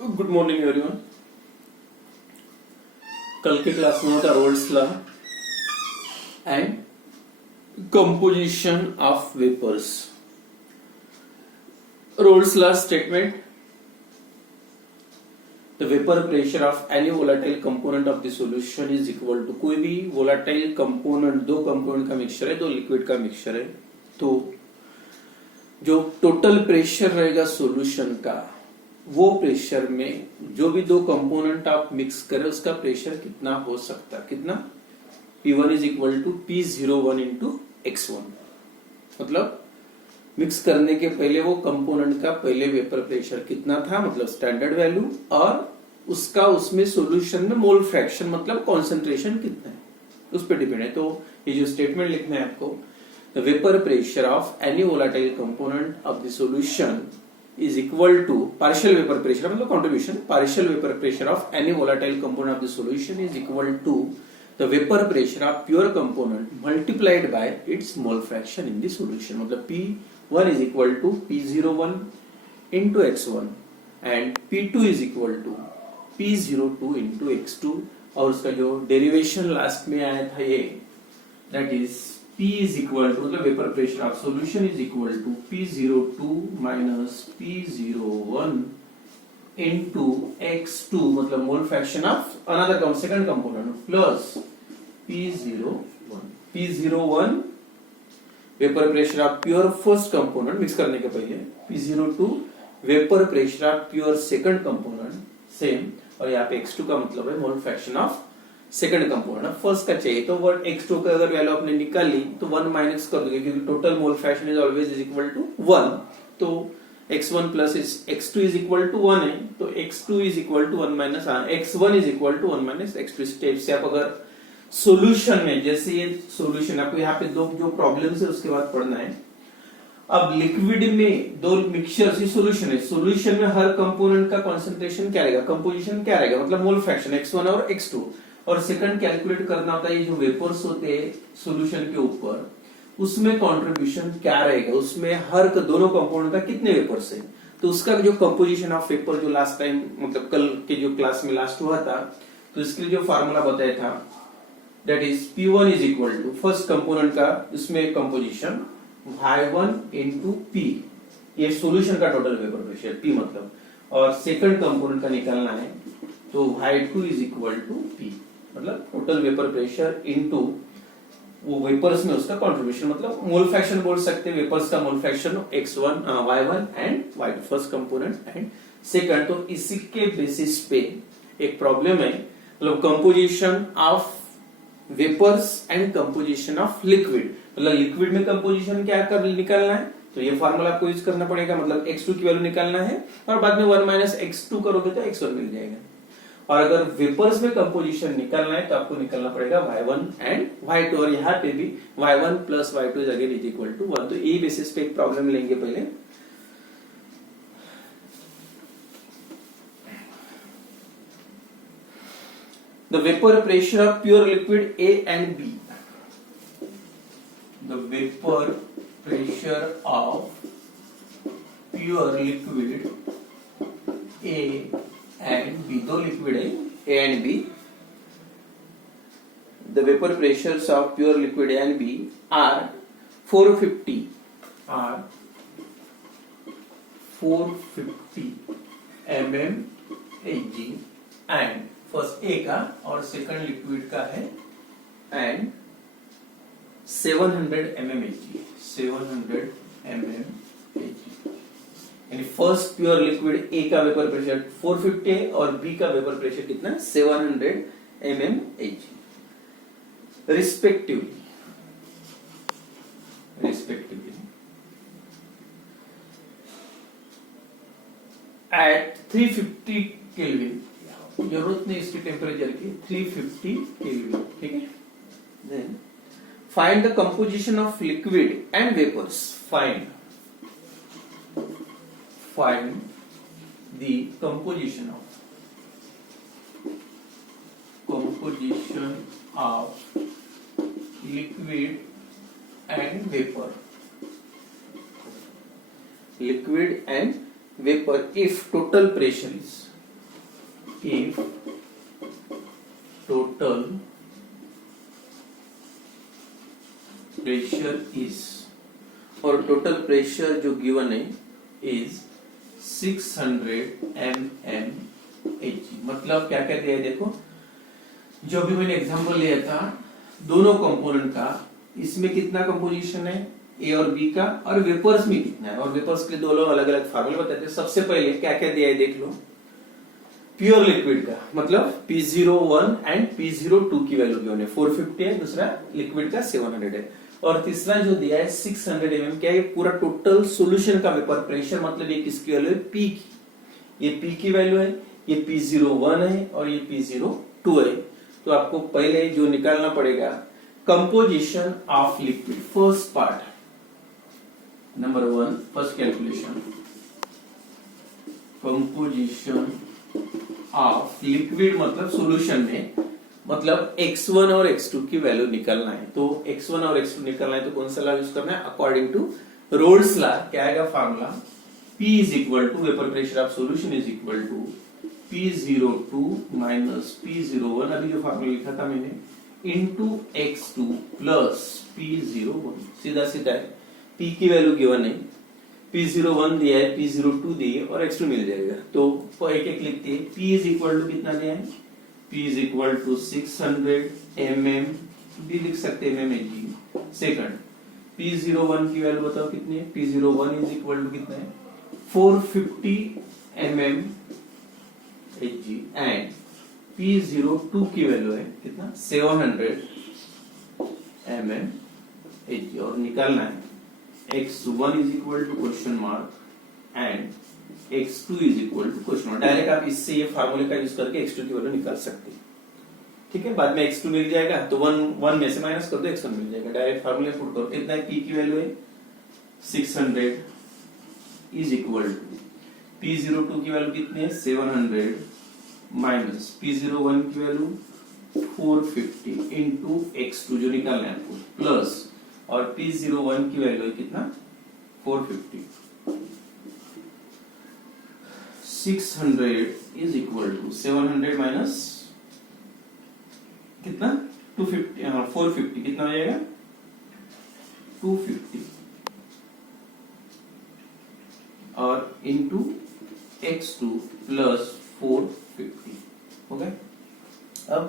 Good morning everyone. कल के class में होता Raoult's law and composition of vapours. Raoult's law statement, the vapour pressure of any volatile component of the solution is equal to, कोई भी volatile component, दो component का mixture है, दो लिक्विड का मिक्सचर है, तो जो टोटल प्रेशर रहेगा सॉल्यूशन का, वो प्रेशर में जो भी दो कंपोनेंट आप मिक्स करें उसका प्रेशर कितना हो सकता है, कितना P1 is equal to P01 into X1। मतलब मिक्स करने के पहले वो कंपोनेंट का पहले वेपर प्रेशर कितना था, मतलब स्टैंडर्ड वैल्यू, और उसका उसमें सॉल्यूशन में मोल फ्रैक्शन मतलब कॉन्सेंट्रेशन कितना है, उस पर डिपेंड है। तो ये जो स्टेटमेंट लिखना है आपको, the vapour pressure of any volatile component of the solution is equal to partial vapor pressure, मतलब contribution, partial vapor pressure of any volatile component of the solution is equal to the vapor pressure of pure component multiplied by its mole fraction in the solution। मतलब P1 is equal to P01 into X1 and P2 is equal to P02 into X2, और उसका जो derivation last में आया था ये, that is P is equal to, मतलब vapour pressure of solution is equal to P02 minus P01 into X2, मतलब mole fraction of another second component, plus P01। P01 vapour pressure of pure first component mix करने के पहले, P02 vapour pressure of pure second component same, और यहाँ पे X2 का मतलब है mole fraction of second component. First का चाहिए तो वर्ड X2 का अगर वैल्यू आपने निकाली तो 1 माइनस कर दोगे, क्योंकि total mole fraction is always is equal to 1, तो X1 plus X2 is equal to 1 है, तो X2 is equal to 1 minus X1 is equal to 1 minus X2। Step से आप अगर सॉल्यूशन में, जैसे ये सॉल्यूशन आपको यहाँ पे दो जो प्रॉब्लम्स है उसके बाद पढ़ना है। अब लिक्विड में दो मिक्सचर से सॉल्यूशन है, सॉल्यूशन में हर कंपोनेंट का कंसंट्रेशन क्या रहेगा, कंपोजिशन क्या रहेगा, मतलब मोल फ्रैक्शन X1 और X2, और सेकंड कैलकुलेट करना होता है ये जो वेपर्स होते हैं सॉल्यूशन के ऊपर, उसमें कंट्रीब्यूशन क्या रहेगा, उसमें हर दोनों कंपोनेंट का कितने वेपर्स है, तो उसका जो कंपोजिशन ऑफ वेपर जो लास्ट टाइम मतलब कल के जो क्लास में लास्ट हुआ था, तो इसके लिए जो फार्मूला बताया था, that is P1 is equal to first component का उसमें कंपोजिशन Y1 इंटू P, ये सॉल्यूशन का टोटल वेपर प्रेशर P मतलब, और सेकंड कंपोनेंट का निकालना है तो Y2 is equal to P, मतलब टोटल वेपर प्रेशर इनटू वो वेपर्स में उसका कंट्रीब्यूशन, मतलब मोल फ्रैक्शन बोल सकते हैं, वेपर्स का mole fraction X1 Y1 and Y2 first component and second. तो इसी के बेसिस पे एक प्रॉब्लम है, मतलब composition of vapours and composition of liquid, मतलब लिक्विड में कंपोजिशन क्या कर निकालना है, तो ये फार्मूला आपको यूज करना पड़ेगा, मतलब X2 की वैल्यू निकालना है और बाद में 1 माइनस X2 करोगे तो X1 मिल जाएगा। और अगर वेपर्स में कंपोजिशन निकालना है तो आपको निकालना पड़ेगा Y1 एंड Y2, और यहाँ पे भी Y1 plus Y2 is again is equal to 1। तो ये बेसिस पे एक प्रॉब्लम लेंगे पहले। The vapour pressure of pure liquid A and B, the vapour pressure of pure liquid A and B, दो लिक्विड है A and B, the vapor pressures of pure liquid A and B are 450 mmHg and first A का और second liquid का है and 700 mmHg, 700 mmHg, यानी first pure liquid A का vapour pressure 450 है और बी का वेपर प्रेशर कितना, 700 mmHg रिस्पेक्टिवली। एट 350 केल्विन, जरूरत नहीं इसकी टेम्परेचर की, 350 केल्विन, ठीक है। Then find the composition of liquid and vapours, find the composition of liquid and vapor, if total pressure is if total pressure is, और total pressure जो given है is 600 mmHg। मतलब क्या क्या दिया है देखो, जो भी मैंने एग्जांपल लिया था दोनों कंपोनेंट का, इसमें कितना कंपोजिशन है ए और बी का, और वेपर्स में कितना है, और वेपर्स के लिए दो लोग अलग अलग फार्मूले बताते हैं। सबसे पहले क्या क्या दिया है देख लो, प्योर लिक्विड का मतलब P01 एंड P02 की वैल्यू गिवन है 450 है, दूसरा लिक्विड का 700 है, और तीसरा जो दिया है 600 mm। क्या है, पूरा टोटल सॉल्यूशन का वेपर प्रेशर, मतलब ये किसकी वैल्यू है, P की, ये P की वैल्यू है, ये P01 है और ये P02 है। तो आपको पहले जो निकालना पड़ेगा composition of liquid, first part number 1, first calculation, composition of liquid मतलब सॉल्यूशन में, मतलब x1 और x2 की वैल्यू निकालना है। तो x1 और x2 निकालना है तो कौन सा लॉ यूज करना है, अकॉर्डिंग टू रोल्स लॉ। क्या आएगा फार्मूला, P is equal to vapour pressure of solution is equal to P02 minus P01, अभी जो फार्मूला लिखा था मैंने, इंटू x2 प्लस P01। सीधा सीधा है, P की वैल्यू गिवन है, P01 दिया है, P02 दिए और x2 मिल जाएगा। तो एक एक लिखते हैं, P इज इक्वल टू कितना दिया है, P is equal to 600 mm, भी लिख सकते हैं mmHg। सेकंड P01 की वैल्यू बताओ कितनी है, P01 इज इक्वल टू कितना है, 450 mmHg, एंड P02 की वैल्यू है कितना, 700 mmHg, और निकालना है x1 is equal to question mark and x2 is equal to question mark. Direct आप इससे ये फार्मूले का यूज करके x2 की वैल्यू निकाल सकते हैं, ठीक है। बाद में x2 मिल जाएगा तो 1 में से माइनस कर दो, x1 मिल जाएगा। डायरेक्ट फार्मूले पुट करो, कितना है, p की वैल्यू है 600 इज इक्वल टू P02 की वैल्यू कितनी है, 700 माइनस P01 की वैल्यू 450 इंटू x2 जो निकालना है आपको, प्लस और P01 की वैल्यू है कितना, 450, 600 इज इक्वल टू 700 माइनस कितना, 250, 450 कितना हो जाएगा, 250, और इंटू x2 प्लस 450 हो गया। अब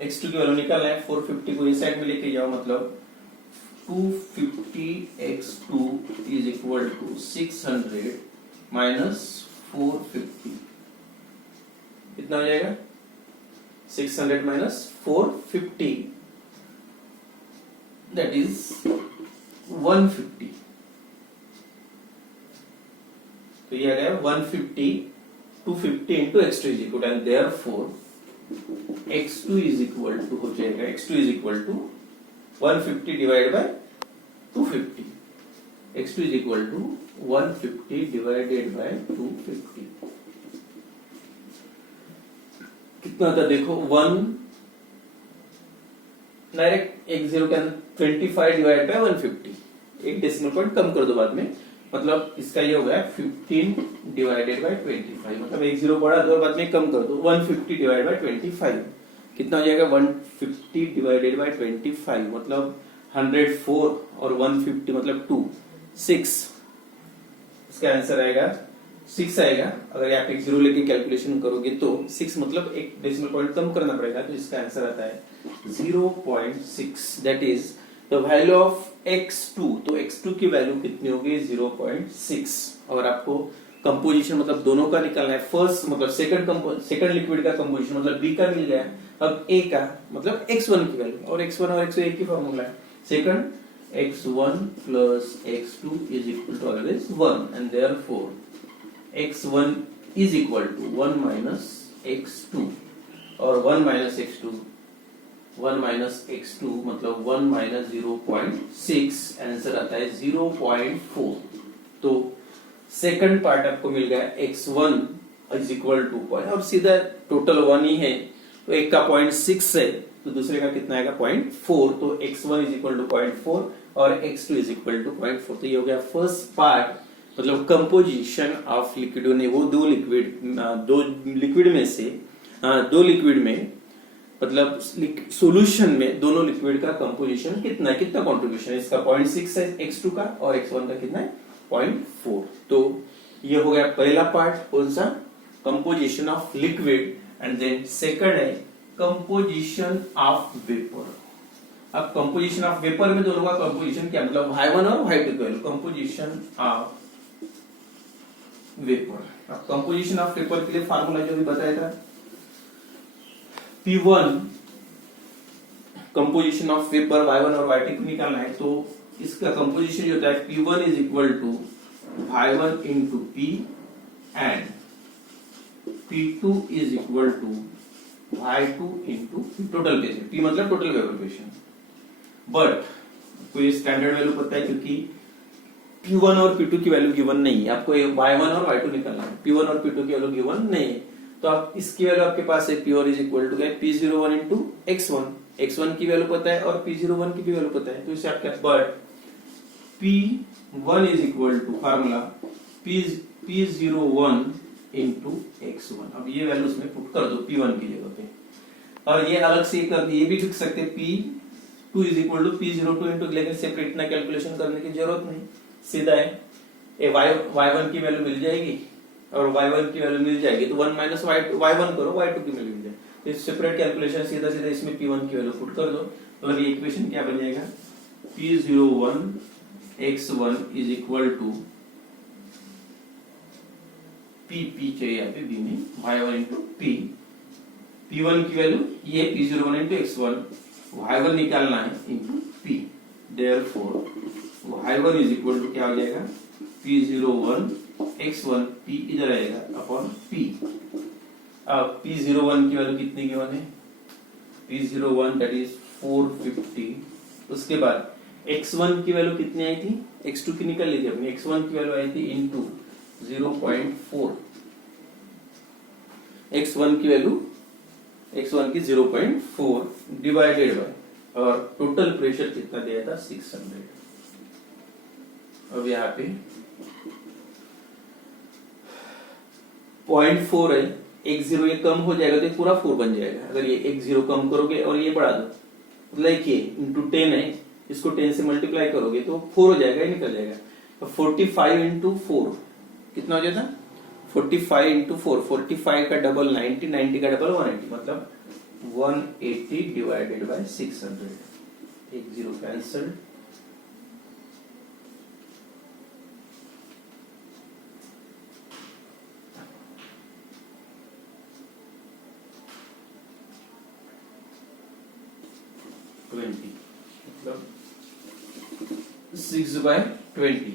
x2 की वैल्यू निकालना है, 450 को इस साइड में लेके जाओ, मतलब 250 x2 is equal to 600 minus 450, कितना हो जाएगा, 600 माइनस 450 दैट इज 150। तो ये आ गया 150, 250 into x2 is equal, and therefore x2 is equal to हो जाएगा, x2 is equal to 150 divide by 250, x2 is equal to 150 divided by 250, कितना था देखो, 1 डायरेक्ट एक जीरो के अंदर 25 डिवाइड बाय 150, एक डेसिमल पॉइंट कम कर दो बाद में, मतलब इसका ये हो गया 15 डिवाइडेड बाय 25, मतलब एक जीरो बढ़ा दो और बाद में कम कर दो, 150 डिवाइड बाय 25 कितना हो जाएगा, 150 डिवाइडेड बाय 25 मतलब 104, और 150 मतलब 2, 6, इसका आंसर आएगा 6 आएगा। अगर आप एक जीरो लेके कैलकुलेशन करोगे तो 6 मतलब एक डेसिमल पॉइंट कम करना पड़ेगा, तो इसका आंसर आता है 0.6, that is the value of x2। तो x2 की वैल्यू कितनी होगी, 0.6। और आपको कंपोजिशन मतलब दोनों का निकालना है, फर्स्ट मतलब सेकंड लिक्विड का कंपोजिशन मतलब B का मिल गया, अब A का मतलब x1 की वैल्यू, और x1 और x2 एक ही फॉर्मूला है, second x1 plus x2 is equal to always 1, and therefore x1 is equal to 1 minus x2, और 1 minus x2 मतलब 1 minus 0.6, आंसर आता है 0.4। तो सेकंड पार्ट आपको मिल गया x1 is equal to point, और सीधा टोटल 1 ही है तो एक का 0.6 है तो दूसरे का कितना आएगा 0.4, तो x1 is equal to 0.4 और x2 is equal to 0.4। तो ये हो गया फर्स्ट पार्ट मतलब कंपोजिशन ऑफ लिक्विड ने वो दो लिक्विड में से दो लिक्विड में मतलब सॉल्यूशन में दोनों लिक्विड का कंपोजिशन कितना कंट्रीब्यूशन है इसका 0.6 है x2 का और x1 का कितना है 0.4। तो ये हो गया पहला पार्ट कौन सा composition of liquid and then second है कंपोजिशन ऑफ वेपर। अब कंपोजिशन ऑफ वेपर में दोनों का कंपोजिशन क्या मतलब y1 और y2 का कंपोजिशन ऑफ वेपर। अब कंपोजिशन ऑफ वेपर के लिए फार्मूला जो भी बताया था P1 composition of vapour y1 और y2 को निकालना है तो इसका कंपोजिशन जो होता है P1 is equal to y1 into P and P2 is equal to y2 into total pressure P मतलब टोटल वेपर प्रेशर। बट कोई स्टैंडर्ड वैल्यू पता है क्योंकि P1 और P2 की वैल्यू गिवन नहीं है, आपको y1 और y2 निकालना है, P1 और P2 की वैल्यू गिवन नहीं है तो आप इसकी वैल्यू आपके पास है P1 is equal to P01 into x1 की वैल्यू पता है और P01 की भी वैल्यू पता है तो इसे आपके but P1 is equal to formula P01 into x1। अब ये वैल्यू उसमें पुट कर दो P1 की जगह पे और ये अलग से ये भी लिख सकते P2 is equal to P02 into, लेकिन सेपरेट इतना कैलकुलेशन करने की जरूरत नहीं, सीधा है y1 की वैल्यू मिल जाएगी और y1 की वैल्यू मिल जाएगी तो 1 माइनस y1 करो y2 की वैल्यू मिल जाएगी तो सेपरेट कैलकुलेशन सीधा इसमें P1 की वैल्यू पुट कर दो तो ये इक्वेशन क्या बन जाएगा P01 x1 is equal to P चाहिए यहाँ पे B में y1 इंटू P। P1 की वैल्यू ये P01 इंटू x1 y1 निकालना है into P। Therefore y1 is equal to क्या हो जाएगा P01 x1 P इधर आएगा अपॉन P। अब P01 की वैल्यू कितनी गिवन है P01 दैट इज 450। उसके बाद x1 की वैल्यू कितनी आई थी x2 की निकल ली थी अपनी, x1 की वैल्यू आई थी इंटू 0.4 x1 की वैल्यू x1 की 0.4 डिवाइडेड बाय और टोटल प्रेशर कितना दिया था 600। अब यहाँ पे 0.4 है x0 ये कम हो जाएगा तो ये पूरा 4 बन जाएगा। अगर ये x0 कम करोगे और ये बढ़ा दो मतलब ये इंटू 10 है इसको 10 से मल्टीप्लाई करोगे तो 4 हो जाएगा, ये निकल जाएगा। तो 45 इंटू 4 कितना हो जाता 45 इंटू 4 45 का डबल 90 90 का डबल 180 मतलब 180 डिवाइडेड बाय 600 x0 कैंसल। मतलब 6 by 20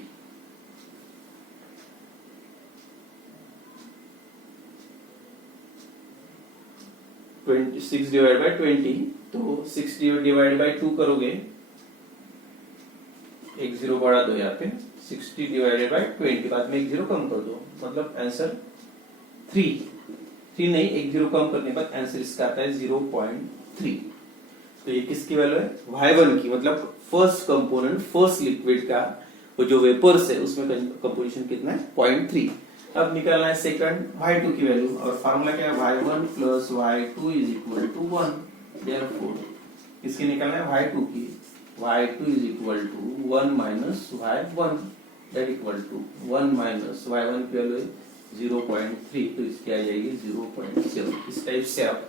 26 डिवाइड बाय 20 तो 6 डिवाइड बाय 2 करोगे एक जीरो बढ़ा दो यहाँ पे 60 डिवाइडेड बाय 20 बाद में एक जीरो कम कर दो मतलब आंसर 3 नहीं एक जीरो कम करने पर आंसर इसका आता है 0.3। तो ये किसकी वैल्यू है y1 की मतलब फर्स्ट कंपोनेंट फर्स्ट लिक्विड का वो जो वेपर्स है उसमें कंपोजिशन कितना है 0.3। अब निकालना है सेकंड y2 की वैल्यू और फार्मूला क्या है y1 plus y2 is equal to 1। Therefore इसकी निकालना है y2 की y2 is equal to 1 minus y1 that equal to 1 minus y1 की वैल्यू है 0.3 तो इसकी आ जाएगी 0.7। इस टाइप से आप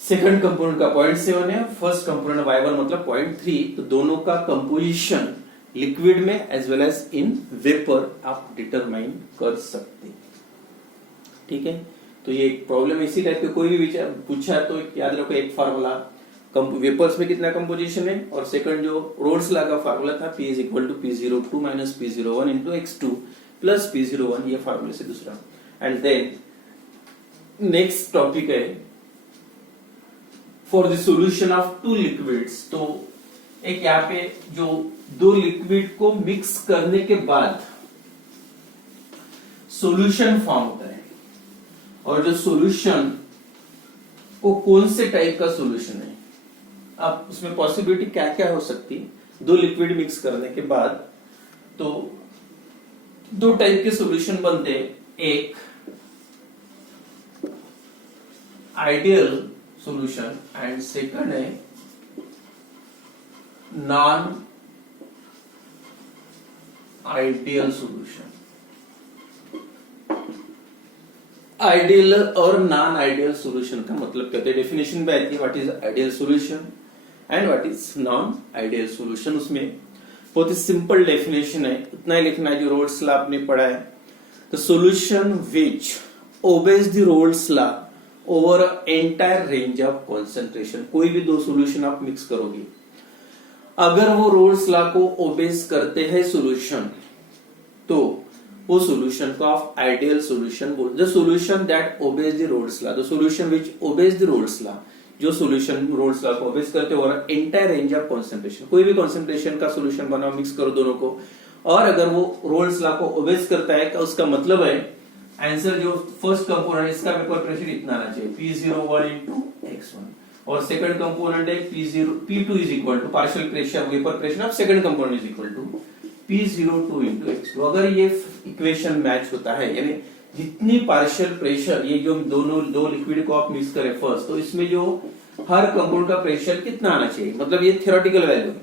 सेकंड कंपोनेंट का 0.7 है फर्स्ट कंपोनेंट y1 मतलब 0.3 तो दोनों का कंपोजिशन लिक्विड में as well as in vapour आप डिटरमाइन कर सकते हैं। ठीक है तो ये प्रॉब्लम इसी टाइप के कोई भी पूछा तो याद रखो एक फार्मूला वेपर्स में कितना कंपोजिशन है और सेकंड जो रोल्स लॉ का फार्मूला था P is equal to P02 minus P01 into x2 plus P01 ये फार्मूले से दूसरा। एंड देन नेक्स्ट टॉपिक है for the solution of two liquids. तो एक यहाँ पे जो दो लिक्विड को मिक्स करने के बाद सॉल्यूशन फॉर्म होता है और जो सॉल्यूशन वो कौन से टाइप का सॉल्यूशन है अब उसमें पॉसिबिलिटी क्या क्या हो सकती है दो लिक्विड मिक्स करने के बाद। तो दो टाइप के सॉल्यूशन बनते हैं, एक आइडियल सॉल्यूशन एंड सेकंड है नॉन आइडियल सॉल्यूशन। आइडियल और नॉन आइडियल सॉल्यूशन का मतलब क्या होता है, डेफिनेशन पे आती है what is ideal solution and what is non ideal solution. उसमें बहुत ही सिंपल डेफिनेशन है, इतना ही लिखना है जो रोल्स लॉ आपने पढ़ा है। The solution which obeys the Raoult's law over entire range of concentration. कोई भी दो सॉल्यूशन आप मिक्स करोगे, अगर वो रोल्स लॉ को ओबेज करते हैं सॉल्यूशन, तो वो सॉल्यूशन को आप आइडियल सॉल्यूशन बोलते। The solution that obeys the Raoult's law, the solution which obeys the Raoult's law, जो सॉल्यूशन रोल्स लॉ को ओबेज करते हो एंटायर रेंज ऑफ कॉन्सेंट्रेशन। कोई भी कॉन्सेंट्रेशन का सॉल्यूशन बनाओ, मिक्स करो दोनों को, और अगर वो रोल्स लॉ को ओबेज करता है तो उसका मतलब है आंसर जो फर्स्ट कंपोनेंट इसका वेपर प्रेशर इतना आना चाहिए P01 into x1, और सेकंड कंपोनेंट है P2 is equal to partial pressure vapour pressure of second component is equal to P02 into x2। अगर ये इक्वेशन मैच होता है, यानी जितनी पार्शियल प्रेशर ये जो दो लिक्विड को आप मिक्स करें फर्स्ट, तो इसमें जो हर कंपाउंड का प्रेशर कितना आना चाहिए, मतलब ये थ्योरेटिकल वैल्यू है,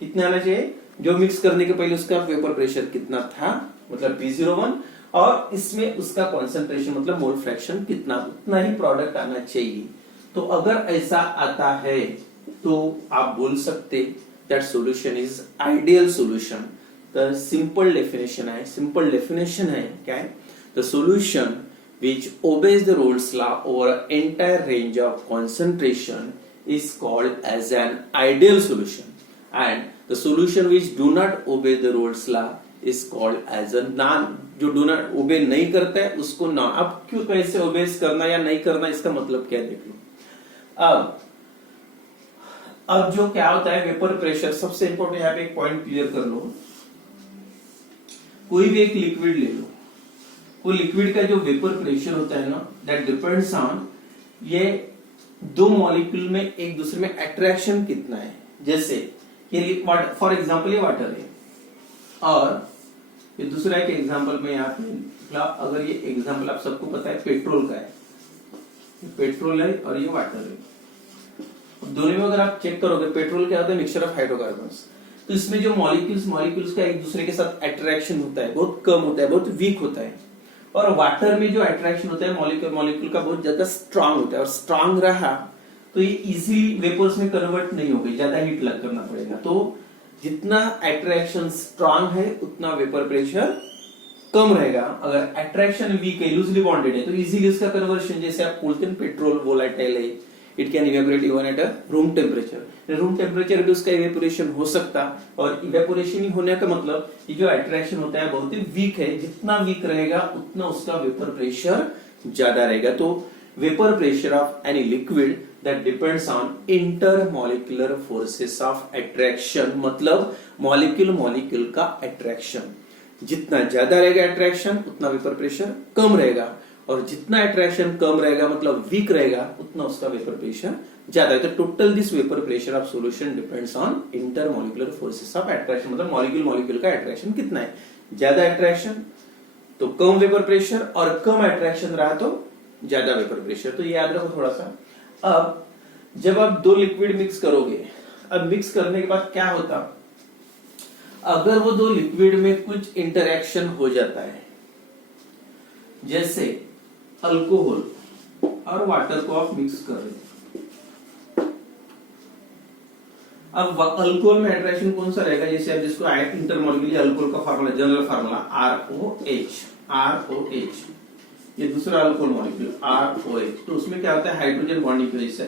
कितना आना चाहिए, जो मिक्स करने के पहले उसका वेपर प्रेशर कितना था मतलब P01, और इसमें उसका कॉन्सेंट्रेशन मतलब मोल फ्रैक्शन कितना, उतना ही प्रोडक्ट आना चाहिए। तो अगर ऐसा आता है तो आप बोल सकते that solution is ideal solution. The simple definition है क्या है, the solution which obeys the Rolle's law over an entire range of concentration is called as an ideal solution, and the solution which do not obey the Rolle's law is called as a non, जो do not obey नहीं करता है उसको ना। अब क्यों कैसे obeys करना या नहीं करना, इसका मतलब क्या देख लो। अब जो क्या होता है वेपर प्रेशर, सबसे इंपॉर्टेंट यहाँ पे एक पॉइंट क्लियर कर लो। कोई भी एक लिक्विड ले लो, वो लिक्विड का जो वेपर प्रेशर होता है ना, दैट डिपेंड्स ऑन ये दो मॉलिक्यूल में एक दूसरे में अट्रैक्शन कितना है। जैसे ये फॉर एग्जांपल ये वाटर है, और ये दूसरा एक एग्जांपल में यहाँ पे, अगर ये एग्जांपल आप सबको पता है पेट्रोल का है, पेट्रोल है और ये वाटर है। दोनों में अगर आप चेक करोगे, पेट्रोल क्या होता है, मिक्सचर ऑफ हाइड्रोकार्बन्स। तो इसमें जो मॉलिक्यूल्स का एक दूसरे के साथ अट्रैक्शन होता है बहुत कम होता है, बहुत वीक होता है। और वाटर में जो अट्रैक्शन होता है मॉलिक्यूल का बहुत ज्यादा स्ट्रांग होता है, और स्ट्रांग रहा तो ये इजीली वेपर्स में कन्वर्ट नहीं होगी, ज्यादा हीट लग करना पड़ेगा। तो जितना अट्रैक्शन स्ट्रांग है उतना वेपर प्रेशर कम रहेगा। अगर अट्रैक्शन वीक है, लूजली बॉन्डेड है, तो इजीली इसका कन्वर्शन, जैसे आप बोलते हैं पेट्रोल वोलेटाइल है, it can evaporate even at a room temperature. Room temperature भी उसका इवेपोरेशन हो सकता, और इवेपोरेशन ही होने का मतलब ये जो अट्रैक्शन होता है बहुत ही वीक है, जितना वीक रहेगा उतना उसका वेपर प्रेशर ज्यादा रहेगा। तो vapour pressure of any liquid that depends on intermolecular forces of attraction, मतलब मॉलिक्यूल का अट्रैक्शन, जितना ज्यादा रहेगा अट्रैक्शन उतना वेपर प्रेशर कम रहेगा, और जितना अट्रैक्शन कम रहेगा मतलब वीक रहेगा उतना उसका वेपर प्रेशर ज्यादा है। तो total this vapour pressure of solution depends on intermolecular forces of attraction, मतलब मॉलिक्यूल का अट्रैक्शन कितना है। ज्यादा अट्रैक्शन तो कम वेपर प्रेशर, और कम अट्रैक्शन रहा तो ज्यादा वेपर प्रेशर। तो याद रखो थोड़ा सा। अब जब आप दो लिक्विड मिक्स करोगे, अब मिक्स करने के बाद क्या होता, अगर वो दो लिक्विड में कुछ इंटरेक्शन हो जाता है, जैसे अल्कोहल और वाटर को आप मिक्स कर रहे हो, अब अल्कोहल में अट्रैक्शन कौन सा रहेगा, जैसे आप जिसको इंटरमॉलिक्यूलर अल्कोहल का फार्मूला, जनरल फार्मूला ROH, ये दूसरा अल्कोहल मॉलिक्यूल ROH, तो उसमें क्या होता है, हाइड्रोजन बॉन्डिंग की वजह से,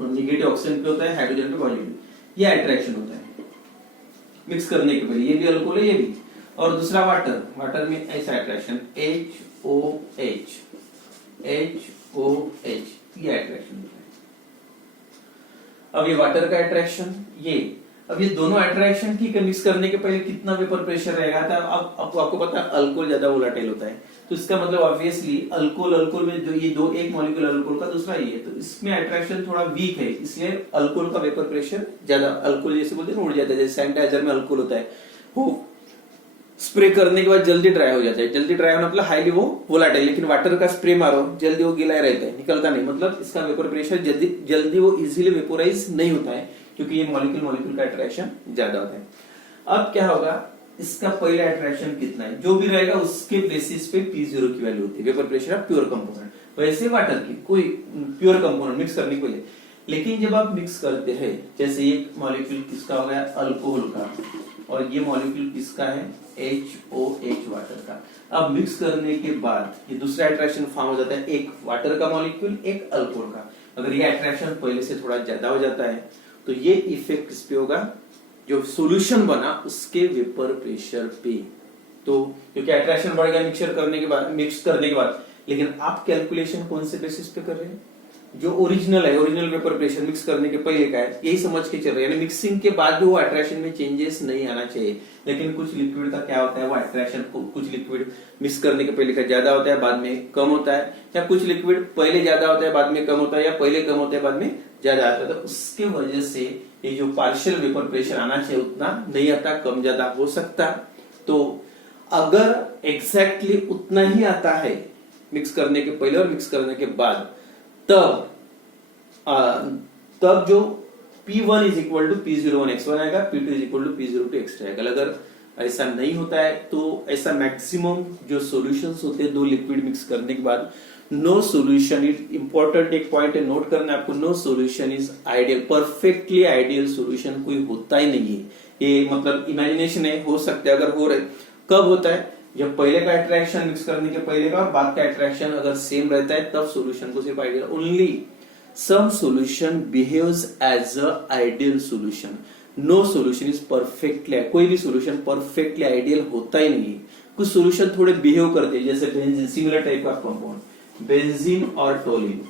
निगेटिव ऑक्सीजन पे होता है, हाइड्रोजन पे बॉन्डिंग, ये अट्रैक्शन होता है मिक्स करने के पहले। ये भी अल्कोहल है, ये भी। और दूसरा वाटर में ऐसा अट्रैक्शन HOH, ये अट्रैक्शन होता है। अब ये वाटर का अट्रैक्शन, अब ये दोनों अट्रैक्शन ठीक है, मिक्स करने के पहले कितना वेपर प्रेशर रहेगा। अब आपको पता है अल्कोहल ज्यादा वोलेटाइल होता है, तो इसका मतलब ऑब्वियसली अल्कोहल में जो ये दो, एक मॉलिक्यूल अल्कोहल का, दूसरा ये, तो इसमें अट्रैक्शन थोड़ा वीक है, इसलिए अल्कोहल का वेपर प्रेशर ज्यादा, अल्कोहल जैसे बोलते हैं उड़ जाता है, जैसे सैनिटाइजर में अल्कोहल होता है, वो स्प्रे करने के बाद जल्दी ड्राई हो जाता है। जल्दी ड्राई होना मतलब हाईली वो वोलाटाइल, लेकिन वाटर का स्प्रे मारो जल्दी वो गीला रहता है, निकलता नहीं, मतलब इसका वेपर प्रेशर जल्दी वो इजीली वेपोराइज नहीं होता है, क्योंकि ये मॉलिक्यूल का अट्रैक्शन ज्यादा होता है। अब क्या होगा, इसका पहला अट्रैक्शन कितना है, जो भी रहेगा उसके बेसिस पे P0 की वैल्यू होती है, vapour pressure of pure component. वैसे वाटर की कोई प्योर कंपोनेंट मिक्स करने के लिए, लेकिन जब आप मिक्स करते हैं, जैसे एक मॉलिक्यूल किसका हो गया, अल्कोहल का, और ये मॉलिक्यूल किसका है, HOH वाटर का। अब मिक्स करने के बाद ये दूसरा अट्रैक्शन फॉर्म हो जाता है, एक वाटर का मॉलिक्यूल, एक अल्कोहल का। अगर ये अट्रैक्शन पहले से थोड़ा ज्यादा हो जाता है तो ये इफेक्ट किस पे होगा, जो सॉल्यूशन बना उसके वेपर प्रेशर पे। तो क्योंकि अट्रैक्शन बढ़ गया मिक्स करने के बाद, लेकिन आप कैलकुलेशन कौन से बेसिस पे कर रहे हैं, जो ओरिजिनल है, ओरिजिनल वेपर प्रेशर मिक्स करने के पहले का है, यही समझ के चल रहे हैं। यानी मिक्सिंग के बाद भी वो अट्रैक्शन में चेंजेस नहीं आना चाहिए। लेकिन कुछ लिक्विड का क्या होता है, वो अट्रैक्शन कुछ लिक्विड मिक्स करने के पहले का ज्यादा होता है, बाद में कम होता है, या कुछ लिक्विड पहले ज्यादा होता है बाद में कम होता है, या पहले कम होता है बाद में ज्यादा आता है। तो उसके वजह से ये जो पार्शियल वेपर प्रेशर आना चाहिए उतना नहीं आता, कम ज्यादा हो सकता। तो अगर एग्जैक्टली उतना ही आता है मिक्स करने के पहले और मिक्स करने के बाद, तब जो P1 is equal to P01x1 आएगा, P2 is equal to P02x2 आएगा। अगर ऐसा नहीं होता है तो ऐसा मैक्सिमम जो सॉल्यूशंस होते हैं दो लिक्विड मिक्स करने के बाद, नो सॉल्यूशन इज इंपॉर्टेंट, एक पॉइंट है नोट करना आपको, no solution is ideal, perfectly ideal solution कोई होता ही नहीं है। ये मतलब इमेजिनेशन है, हो सकता है अगर हो रहे, कब होता है, जब पहले का अट्रैक्शन मिक्स करने के पहले का और बाद का अट्रैक्शन अगर सेम रहता है, तब सॉल्यूशन को सिर्फ ideal, only some solution behaves as a ideal solution, no solution is perfectly, कोई भी सॉल्यूशन परफेक्टली आइडियल होता ही नहीं है। कुछ सॉल्यूशन थोड़े बिहेव करते हैं, जैसे benzene, similar type of compound, benzene और टोलिन,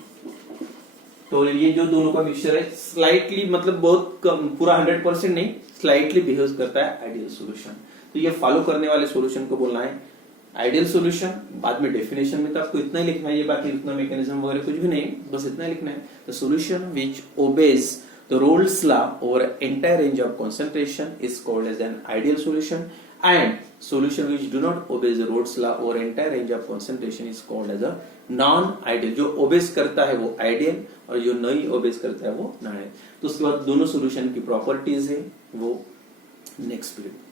तो ये जो दोनों का मिक्सचर है स्लाइटली, मतलब बहुत कम, पूरा 100% नहीं, स्लाइटली बिहेव करता है आइडियल सॉल्यूशन। तो ये फॉलो करने वाले सॉल्यूशन को बोलना है आइडियल सॉल्यूशन। बाद में डेफिनेशन में तो आपको इतना ही लिखना है, ये बाकी इतना मैकेनिज्म वगैरह कुछ भी नहीं, बस इतना लिखना है। The solution which obeys the Raoult's law over entire range of concentration is called as an ideal solution, and solution which do not obeys the Raoult's law over entire range of concentration is called as a non ideal. जो obeys करता है वो ideal, और जो नहीं obeys करता है वो नॉन आइडियल। तो उसके बाद दोनों सॉल्यूशन की प्रॉपर्टीज है वो नेक्स्ट पीरियड।